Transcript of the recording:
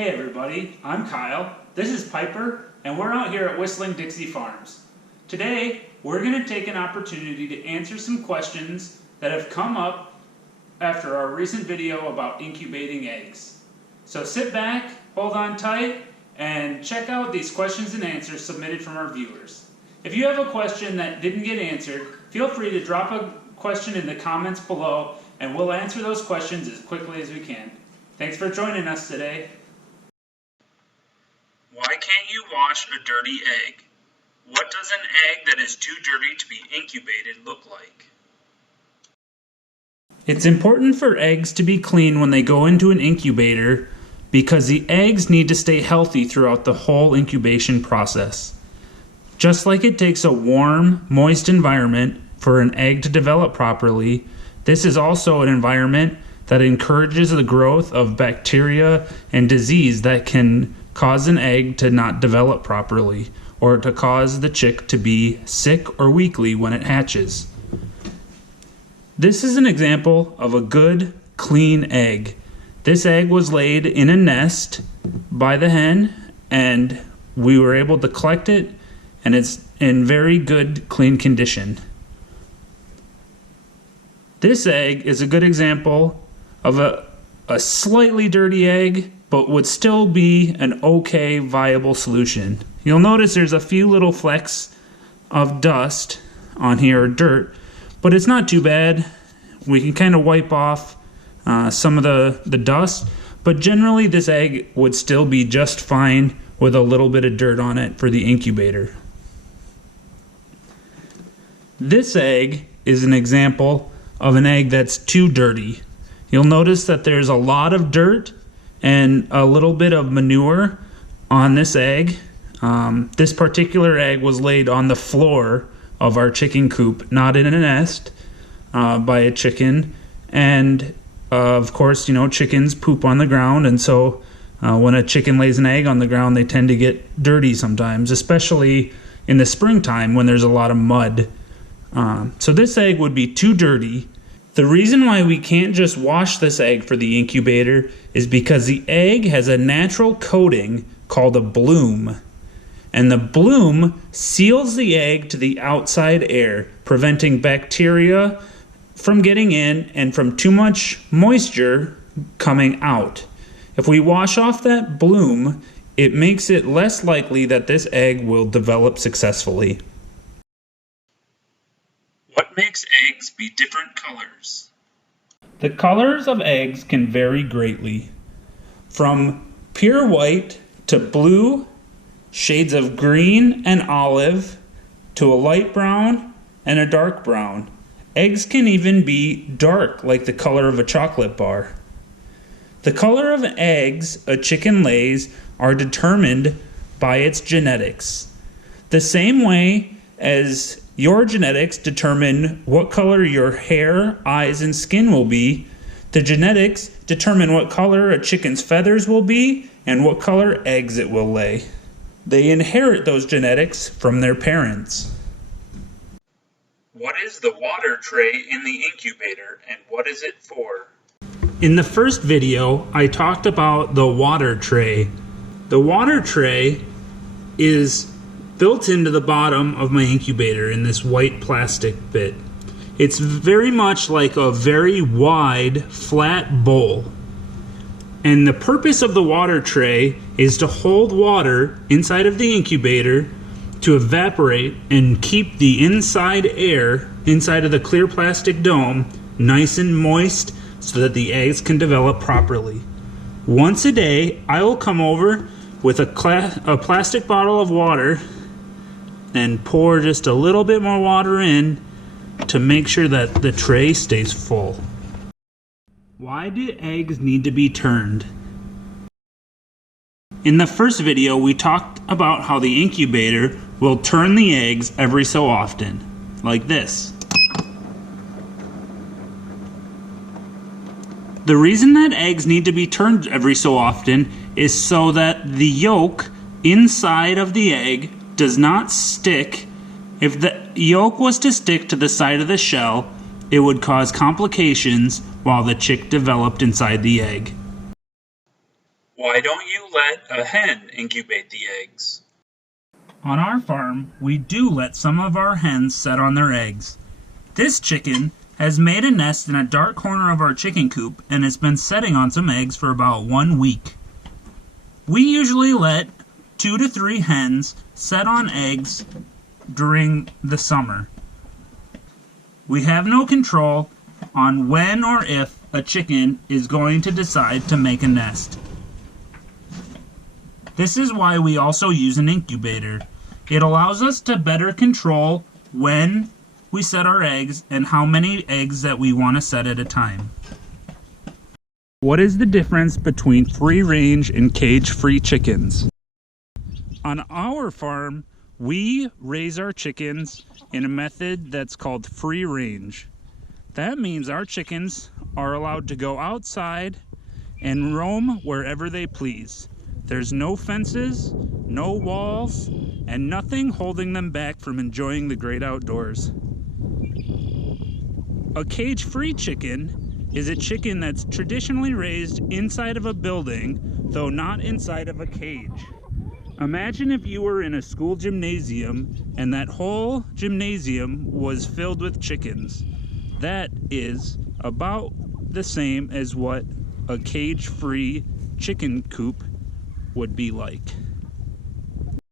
Hey everybody, I'm Kyle, this is Piper, and we're out here at Whistling Dixie Farms. Today, we're going to take an opportunity to answer some questions that have come up after our recent video about incubating eggs. So sit back, hold on tight, and check out these questions and answers submitted from our viewers. If you have a question that didn't get answered, feel free to drop a question in the comments below, and we'll answer those questions as quickly as we can. Thanks for joining us today. Why can't you wash a dirty egg? What does an egg that is too dirty to be incubated look like? It's important for eggs to be clean when they go into an incubator because the eggs need to stay healthy throughout the whole incubation process. Just like it takes a warm, moist environment for an egg to develop properly, this is also an environment that encourages the growth of bacteria and disease that can cause an egg to not develop properly, or to cause the chick to be sick or weakly when it hatches. This is an example of a good, clean egg. This egg was laid in a nest by the hen, and we were able to collect it, and it's in very good, clean condition. This egg is a good example of a slightly dirty egg, but would still be an okay, viable solution. You'll notice there's a few little flecks of dust on here, or dirt, but it's not too bad. We can kind of wipe off some of the dust, but generally this egg would still be just fine with a little bit of dirt on it for the incubator. This egg is an example of an egg that's too dirty. You'll notice that there's a lot of dirt and a little bit of manure on this egg. This particular egg was laid on the floor of our chicken coop, not in a nest, by a chicken. And of course, you know, chickens poop on the ground, and so when a chicken lays an egg on the ground, they tend to get dirty sometimes, especially in the springtime when there's a lot of mud. So this egg would be too dirty. The reason why we can't just wash this egg for the incubator is because the egg has a natural coating called a bloom. And the bloom seals the egg to the outside air, preventing bacteria from getting in and from too much moisture coming out. If we wash off that bloom, it makes it less likely that this egg will develop successfully. What makes eggs be different colors? The colors of eggs can vary greatly, from pure white to blue, shades of green and olive, to a light brown and a dark brown. Eggs can even be dark, like the color of a chocolate bar. The color of eggs a chicken lays are determined by its genetics. The same way as your genetics determine what color your hair, eyes, and skin will be, the genetics determine what color a chicken's feathers will be and what color eggs it will lay. They inherit those genetics from their parents. What is the water tray in the incubator, and what is it for? In the first video, I talked about the water tray. The water tray is built into the bottom of my incubator in this white plastic bit. It's very much like a very wide, flat bowl. And the purpose of the water tray is to hold water inside of the incubator to evaporate and keep the inside air inside of the clear plastic dome nice and moist so that the eggs can develop properly. Once a day, I will come over with a plastic bottle of water and pour just a little bit more water in to make sure that the tray stays full. Why do eggs need to be turned? In the first video, we talked about how the incubator will turn the eggs every so often, like this. The reason that eggs need to be turned every so often is so that the yolk inside of the egg does not stick. If the yolk was to stick to the side of the shell, it would cause complications while the chick developed inside the egg. Why don't you let a hen incubate the eggs? On our farm, we do let some of our hens set on their eggs. This chicken has made a nest in a dark corner of our chicken coop and has been setting on some eggs for about 1 week. We usually let 2 to 3 hens set on eggs during the summer. We have no control on when or if a chicken is going to decide to make a nest. This is why we also use an incubator. It allows us to better control when we set our eggs and how many eggs that we want to set at a time. What is the difference between free-range and cage-free chickens? On our farm, we raise our chickens in a method that's called free-range. That means our chickens are allowed to go outside and roam wherever they please. There's no fences, no walls, and nothing holding them back from enjoying the great outdoors. A cage-free chicken is a chicken that's traditionally raised inside of a building, though not inside of a cage. Imagine if you were in a school gymnasium and that whole gymnasium was filled with chickens. That is about the same as what a cage-free chicken coop would be like.